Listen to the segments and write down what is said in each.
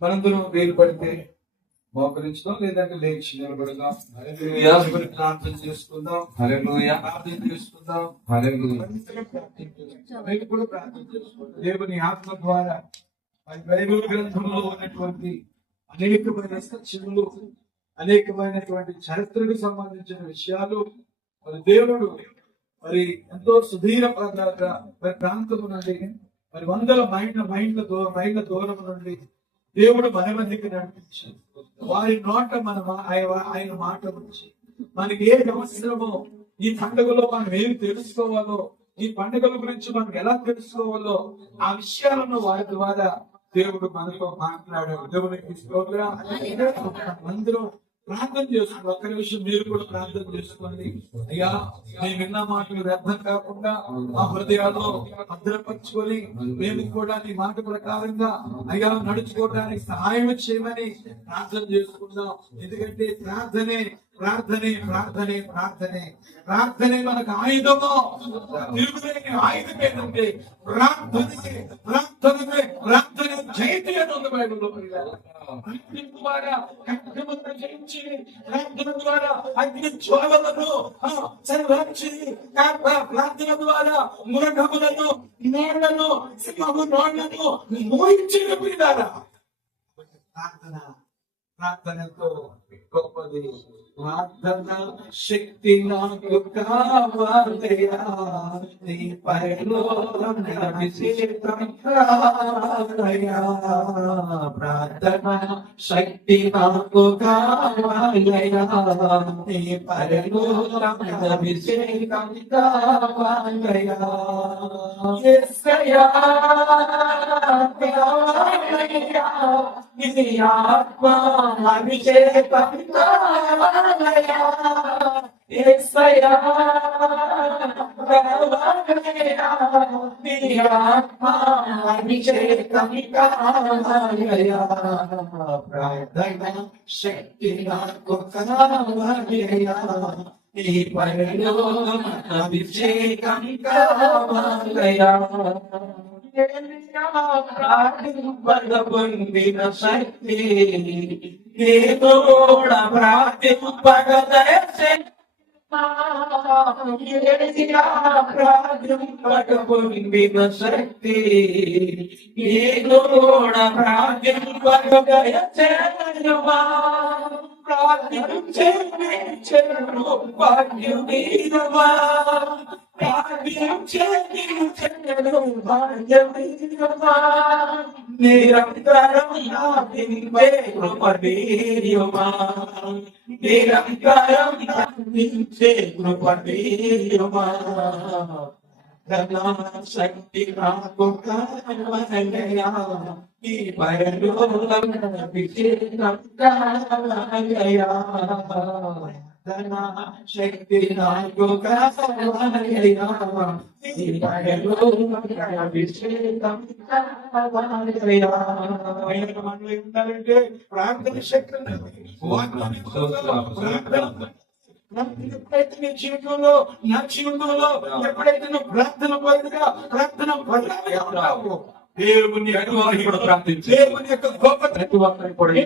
మనందరం వేలు పడితే మోకరించుదాం, లేదంటే లేచి నిలబడదాం, ప్రార్థన చేసుకుందాం, ప్రార్థన చేసుకుందాం. మీరు కూడా ప్రార్థన చేసుకుందాం. దేవుని ఆత్మ ద్వారా బైబిల్ గ్రంథంలో ఉన్నటువంటి అనేకమైన సత్యములు, అనేకమైనటువంటి చరిత్రకు సంబంధించిన విషయాలు మరి దేవుడు మరి ఎంతో సుదీర ప్రాంతము నుండి మరి వందల మైళ్ళ దూరం నుండి దేవుడు మన మధ్యకి నడిపించి వారి నోట ఆయన మాట నుంచి మనకి ఏ అవసరమో, ఈ పండుగలో మనం ఏమి తెలుసుకోవాలో, ఈ పండుగల గురించి మనం ఎలా తెలుసుకోవాలో ఆ విషయాలను వారి ద్వారా దేవుడు మనతో మాట్లాడాడు. దేవునికి స్తోత్రం. అందరం ప్రార్థన చేసుకోండి. ఒక్క నిమిషం మీరు కూడా ప్రార్థన చేసుకోండి. అయ్యా, నేను విన్న మాటలు వ్యర్థం కాకుండా మా హృదయాల్లో భద్రపరుచుకొని మేము కూడా నీ మాట ప్రకారంగా అయ్యా నడుచుకోవడానికి సహాయం చేయమని ప్రార్థన చేసుకుందాం. ఎందుకంటే ప్రార్థనే ప్రార్థనే ప్రార్థనే ప్రార్థనే ప్రార్థనే మనకు ఆయుధము. తిరుగులేని ఆయుధం ఏంటంటే ప్రార్థనే ప్రార్థనే ప్రార్థనే జయతి అని ఉంది బైబిల్లో. ప్రార్థన ద్వారా ఖడ్గములను జయించి, ప్రార్థన ద్వారా అగ్ని జ్వాలలను చల్లార్చి, ప్రార్థన ద్వారా మృగములను, నోళ్లను, సింహము నోళ్లను మోయించిన పిల్లారా. ప్రార్థన ప్రార్థనతో గొప్పది. ప్రార్థన శక్తి నాకు కావాలయా, నీ పరలోకం అభిషేకం కావాలయా. ప్రార్థన శక్తి నాకు కావాలయా, నీ పరలోకం అభిషేకం కావాలయా. యేసయ్యా కావాలయా, నీ ఆత్మ అభిషేకం కావాలయా. యేసయ్యా కావాలయా, నీ ఆత్మ అభిషేకం కావాలయా. ప్రార్థన శక్తి నాకు కావాలయా, నీ పరలోకం అభిషేకం కావాలయా. ప్రార్థింపగబొందిన శక్తి నేను కూడా ప్రార్థింపగబొందిన శక్తి నేను కూడా ప్రార్థింపగయచేయుమా. ప్రార్థించే భాగ్యమీరుమా, నిరంతరం నాపింపే కృపణీయుమా, నిరంతరం నాపించే కృపణీయుమా. శక్తి నాకు కావాలయా, ఈ పరలోకం అభిషేకం కావాలయా. శక్తి నాకు కావాలయా, ఈ పరలోకం అభిషేకం కావాలయా. ఉండాలంటే ప్రార్థన శక్తి ఎప్పుడైతే నీ జీవితంలో, నా జీవితంలో ఎప్పుడైతే నువ్వు ప్రార్థన పరుడుగా, ప్రార్థన పరుడుగా ఉంటావో, దేవుని కూడా ప్రార్థించి దేవుని యొక్క గొప్ప చేసుకోండి.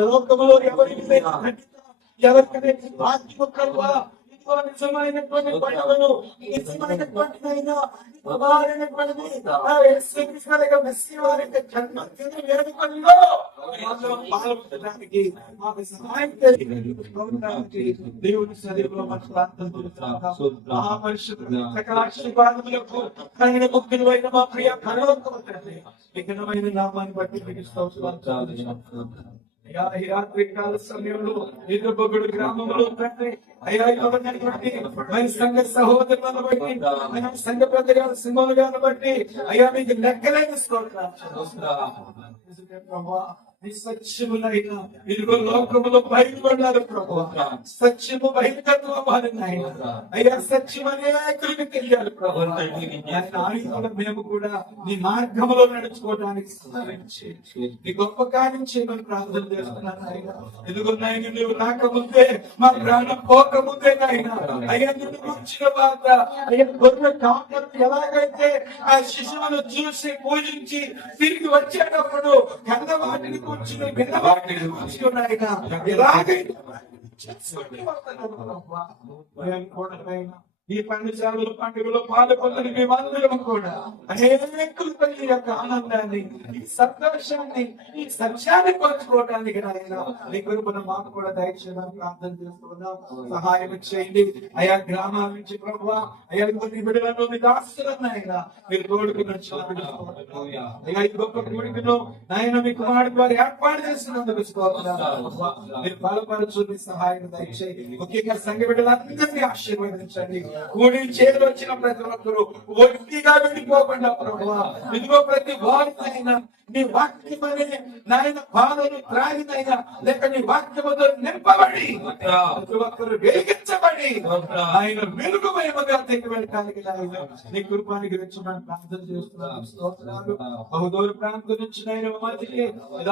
లోకంలో ఎవరికైనా బాధ్యత కలువా నిజమైనటువంటి పండుగను, నిజమైనటువంటి పాల్గొనడానికి మాకు సహాయం దేవుని శరీరంలో మన మహాపరిషత్తులకు కలిగిన ముఖ్యులు అయిన మా ప్రియ కళమైన నామాన్ని బట్టి మీకు స్తోత్రాలు. రాత్రి కాల సమయంలో నిద్రపోగుడు గ్రామంలో అయ్యా మన సంఘ సహోదరులను బట్టి, మన సంఘ పెద్ద గారు సింహలు గారిని బట్టి అయ్యా మీకు లెక్కలేని స్తోత్రాలు. నీ సత్యములైనా ఇదిగో లోకములో బయలుపడ్డారు ప్రభువా. సత్యము బయలుదేరు ఆయన. అయ్యా సత్యం అనేకులకి తెలియాలి ప్రభు. మేము కూడా నీ మార్గంలో నడుచుకోవడానికి నీ గొప్ప కార్యం చేయమని ప్రార్థన చేస్తున్నాను ఆయన. ఇదిగో నాయన నువ్వు రాకముందే మా ప్రాణం పోకముందే నాయన అయ్యా నువ్వు వచ్చిన బాధ అయ్యా గొర్రె కాపరు ఎలాగైతే ఆ శిశువును చూసి పూజించి తిరిగి వచ్చేటప్పుడు కన్నవాటిని కూర్చుని విన్నవాటిని కూర్చుని ఆయన ఎలాగైతే ఈ పండుగలో పాల్గొన్నది మేమందరం కూడా అనేకులు ఈ యొక్క ఆనందాన్ని, ఈ సంతోషాన్ని, ఈ సత్యాన్ని పంచుకోవడానికి ఆయన నీ కృపను మాకు కూడా దయచేయడానికి ప్రార్థన చేస్తున్నాం. సహాయం చేయండి అయా. గ్రామాల నుంచి ప్రభువా అయ్యా కొన్ని బిడ్డలను మీకు ఆశ్రయం ఆయన మీరు తోడుకున్న అయ్యా ఈ గొప్ప కోరికను నాయన మీ కుమారుడు వారు ఏర్పాటు చేసినందుకు మీరు బలపరచుని సహాయం దయచేయండి. ముఖ్యంగా సంఘ బిడ్డలందరినీ ఆశీర్వదించండి. కూడి చేతులు వచ్చిన ప్రతి ఒక్కరు ఒట్టిగా వెళ్ళిపోకుండా ప్రభువా ఇదిగో ప్రతి వారినైనా నీ వాక్యమనే నాయన పాలను త్రాగినైనా లేక నీ వాక్యముతో నింపబడి ప్రతి ఒక్కరు వెలిగించబడి ఆయన వెలుగుమయముగా తెగి వెళ్ళటానికి నాయన నీ కృపానికి తెచ్చమని ప్రార్థన చేస్తున్నాను. స్తోత్రాలు. బహుదూర ప్రాంతం నుంచి నాయన మధ్యకి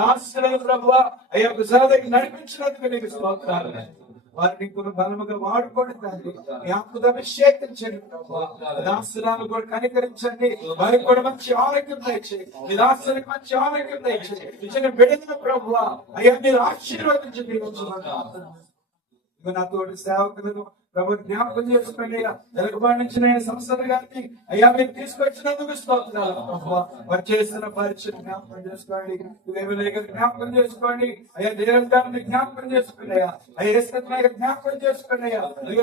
ఆశ్రయ ప్రభువా అయ్యా ప్రసాదకి నడిపించినందుకు నీకు స్తోత్రాలు. వారిని కూడా బలముగా వాడుకోండి తండ్రి. జ్ఞాపకం అభిషేకించండి ప్రభు. దాసురాలు కూడా కనికరించండి. వారికి కూడా మంచి ఆరోగ్యం దయచేయండి. మీ దాసులకు మంచి ఆరోగ్యం దయచేయండి. నిజంగా బిడ్డల ప్రభు అయ్యా మీరు ఆశీర్వదించండి. నా తోటి సేవకులను ప్రభు జ్ఞాపకం చేసుకోండి. వెలుగుబాటించిన సంస్థ గారిని అయ్యా మీరు తీసుకొచ్చినందుకు స్తోత్రాలు ప్రభు. వారు చేస్తున్న పరీక్షను జ్ఞాపకం చేసుకోండి. జ్ఞాపకం చేసుకోండి అయ్యా. దేవతాన్ని జ్ఞాపకం చేసుకోండి అయ్యా. అయ్యా జ్ఞాపకం చేసుకోండి అయ్యా.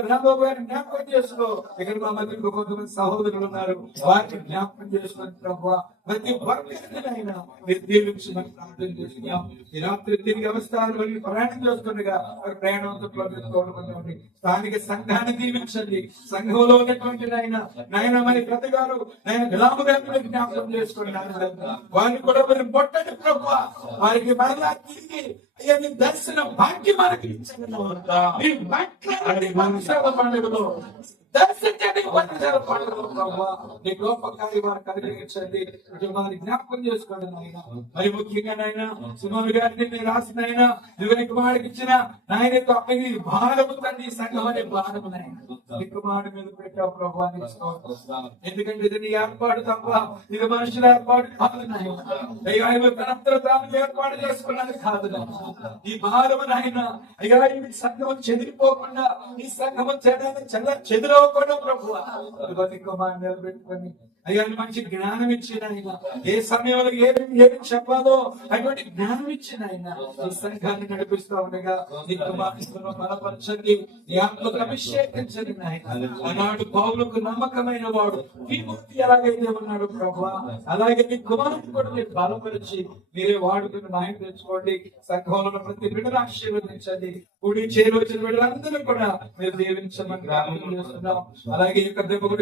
రాంబాబు గారిని జ్ఞాపకం చేసుకో. ఇక్కడ మా మధ్య కొంతమంది సహోదరులు ఉన్నారు. వారిని జ్ఞాపకం చేసుకోండి ప్రభు. ప్రతి వర్గైనా మీరు దీవించమని ప్రార్థన చేస్తున్నాం. ఈ రాత్రి తిరిగి అవస్థలు వెళ్ళి ప్రయాణం చేస్తుండగా ప్రయాణంతో తోడుకుంటుంది. స్థానిక సంఘాన్ని దీవించండి. సంఘంలో ఉన్నటువంటి నాయన మరి ప్రతి గారు నేను గ్రామ గారిని జ్ఞాపకం చేసుకున్నాను. వారిని కూడా మీరు పొట్టండి ప్రభు. వారికి మరలా తిరిగి అయ్యా నీ దర్శనం భాగ్యం మనకి ఇచ్చాను. పండుగలో దర్శించండి. నీ గొప్ప కార్యవారు కలిగించండి. కుటుంబాన్ని జ్ఞాపకం చేసుకోండి నాయన. మరి ముఖ్యంగా నాయన సుమన్ గారిని రాసిన ఆయన కుమారుడికి ఇచ్చిన నాయన భారము తండ్రి సంఘం అనే భారము నాయన నీ కుమారుడి మీద పెట్టావు ప్రభు. ఎందుకంటే ఇది నీ ఏర్పాటు తప్ప ఇది మనుషుల ఏర్పాటు కాదు నాయన. తనంతర తాను ఏర్పాటు చేసుకున్నది కాదు. ఈ భారము నాయన అయ్యా ఈ సంఘం చెదిరిపోకుండా ఈ సంఘం చెదిరవకుండా ప్రభు కుమారుడు నిలబెట్టుకొని అయ్యా మంచి జ్ఞానం ఇచ్చిన ఆయన. ఏ సమయంలో ఏమి చెప్పాలో అటువంటి జ్ఞానం ఇచ్చిన ఆయన ఈ సంఘాన్ని నడిపిస్తూ ఉండగా నీ కుమారుడు బలపరచండి. అభిషేకించండి నాయన. ఆనాడు పౌలుకు నమ్మకమైన వాడు విముక్తి ఎలాగైతే ఉన్నాడు ప్రభు అలాగే నీ కుమారుడు కూడా మీరు బలపరిచి మీరే వాడుకుని నాయన తెచ్చుకోండి. సంఘంలో ప్రతి బిడ్డను ఆశీర్వదించండి. కూడి చేరువచ్చిన బిడ్డలందరూ కూడా మీరు దీవించమని గ్రామం చేస్తున్నాం. అలాగే ఈ యొక్క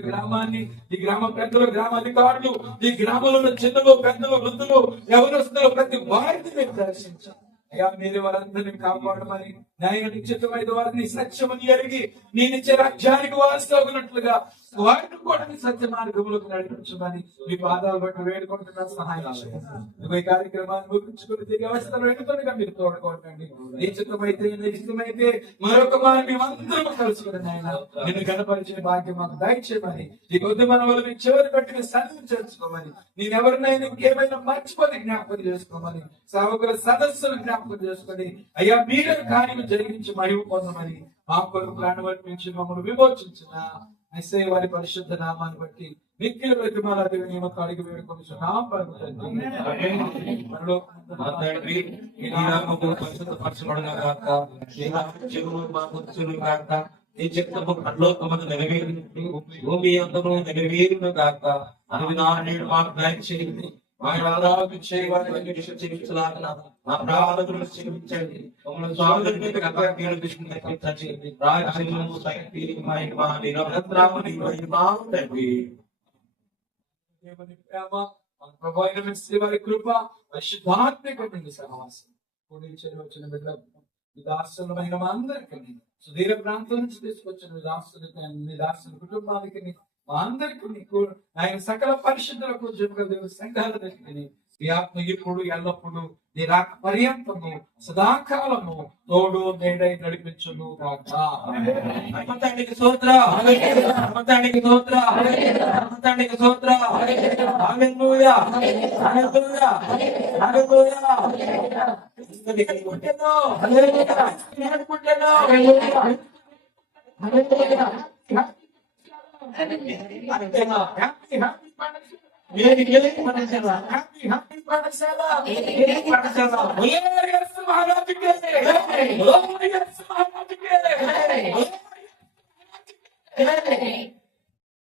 గ్రామాన్ని ఈ గ్రామ పెద్దలు గ్రామ అధికారులు ఈ గ్రామంలో చిన్నలు పెద్దలు వృద్ధులు ఎవరు వస్తున్నారో ప్రతి వారిని మీరు దర్శించాలి అయ్యా. మీరు వారందరినీ కాపాడమని న్యాయ నిశ్చితమైన వారిని సత్యమని ఎరిగి నీ నిత్య రాజ్యానికి వారసులుగా వారిని కూడా నీ సత్య మార్గంలోకి నడిపించమని మీ పాదాలు బట్టి వేడుకుంటున్నా సహాయం చేయండి. ఈ కార్యక్రమాన్ని ముగించుకుని తిరిగి అవస్థలు వెనుకగా మీరు తోడుకోండి. నిశ్చితమైతే మరొక వారు మేమందరం కలుసుకుని ఆయన నిన్ను గణపరిచే భాగ్యం మాకు దయచేయమని ఈ కొద్ది మన వల్ల మీ చివరి బట్టి సన్నిధి చేసుకోమని నేనెవరినైనా ఇంకేమైనా మర్చిపోయి జ్ఞాపకం చేసుకోమని సేవకుల సదస్సును జ్ఞాపకం చేసుకొని అయ్యా మీరే కార్యం జరిగించి మహిమ పొందమని మా కొరకు ప్రాణం అర్పించి మమ్మల్ని విమోచించిన ఐసే వారి పరిశుద్ధ నామాన్ని బట్టి మిక్కిల ప్రతిమాలకి నియమకు అడిగి వేడుకొనిచున్నాం పలుకుతుంది. నీ చిత్తము పరలోకమందు నెరవేరును భూమి యందును నెరవేరును గాక. అనుదినాడు మాకు దయచేయండి. మా ఆరాధన చేయవారిని జీవించలాగా మా ప్రార్థనలు క్షమించండి. మమ్మల్ని స్వాతంత్ర్య కృపను దృష్టించండి. రాజ్యము శక్తి మహిమ నిరంతరము మహిమ తండ్రి. దేవుని ప్రేమ మన ప్రభువైన యేసు వారి కృప పరిశుద్ధాత్మ సహవాసం కూడి వచ్చిన బిడ్డ విదాసులమైన మా అందరికీ సుదీర ప్రాంతం నుంచి తీసుకొచ్చిన విదాసుల కుటుంబానికి మా అందరికీ నీకు ఆయన సకల పరిశుద్ధులకు జరుగుతుంది సంఘాలకి ఈ ఆత్మ ఇప్పుడు ఎల్లప్పుడు నీ రాక పర్యంతము సదాకాలము తోడు నేడై నడిపించును గాక. హనుమంతానికి స్తోత్ర, హనుమంతానికి స్తోత్ర, హనుమంతానికి స్తోత్ర. హల్లెలూయా, హల్లెలూయా, హల్లెలూయా. క్రీస్తునికి పుట్టెను, హల్లెలూయా, క్రీస్తునికి పుట్టెను, హల్లెలూయా, హల్లెలూయా. హ్యాపీ పాఠశాల, హ్యాపీ పాఠశాల. పాఠశాల. యేసు మహారాజుకే, యేసు మహారాజుకే.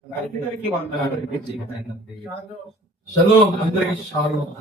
అందరికీ వందనాలు. షలోమ్, అందరికీ షలోమ్.